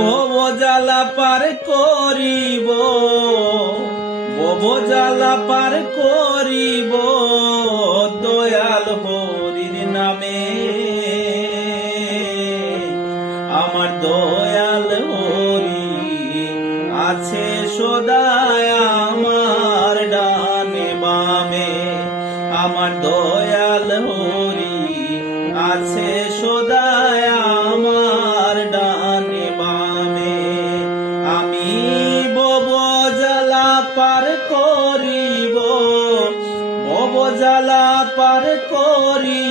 ভব জ্বালা পার করিব, ভব জ্বালা পার করিব দয়াল হরির নামে। আমার দয়াল হরি আছে সদায় আমার ডানে বামে। আমার দয়াল হরি আছে সদায় আমার ডানে বামে। আমি ভব জ্বালা পার করিব, ভব জ্বালা পার করিব